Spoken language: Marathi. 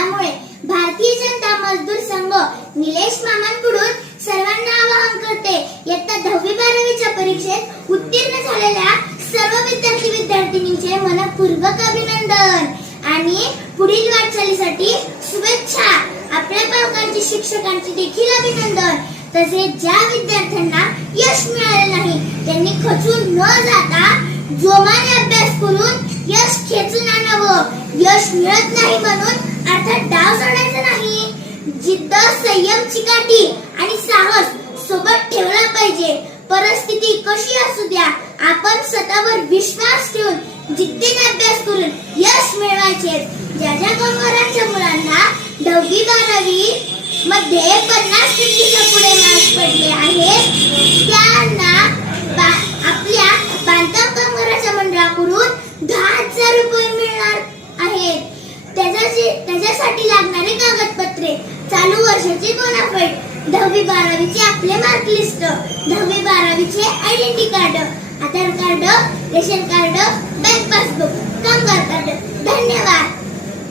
त्यामुळे भारतीय जनता मजदूर संघ निलेश मामांकडून सर्वांना आवाहन करते. इयत्ता दहावी बारावीच्या परीक्षेत उत्तीर्ण झालेल्या सर्व विद्यार्थी विद्यार्थिनींचे मनपूर्वक अभिनंदन. आणि पुढील वाटचालीसाठी शुभेच्छा. आपल्या पालकांची शिक्षकांचे देखील अभिनंदन. तसेच ज्या विद्यार्थ्यांना यश मिळाले नाही त्यांनी खचून न जाता जोमाने अभ्यास करून यश खेचून आणावं. यश मिळत नाही म्हणून अर्थात डाव सोडायचा नाही. जिद्द संयम चिकाटी आणि साहस सोबत ठेवला पाहिजे. परिस्थिती कशी असू द्या आपण स्वतःवर विश्वास ठेवून जिद्दीने अभ्यास करून यश मिळवायचे. ज्या ज्या मुलांना दहावी बारावी मध्ये पन्नास त्याच्याशी त्याच्यासाठी लागणारे कागदपत्रे. चालू वर्षाची बोनाफाईड. दहावी बारावीचे आपले मार्क लिस्ट दहावी बारावीचे identity card Aadhaar card ration card bank passbook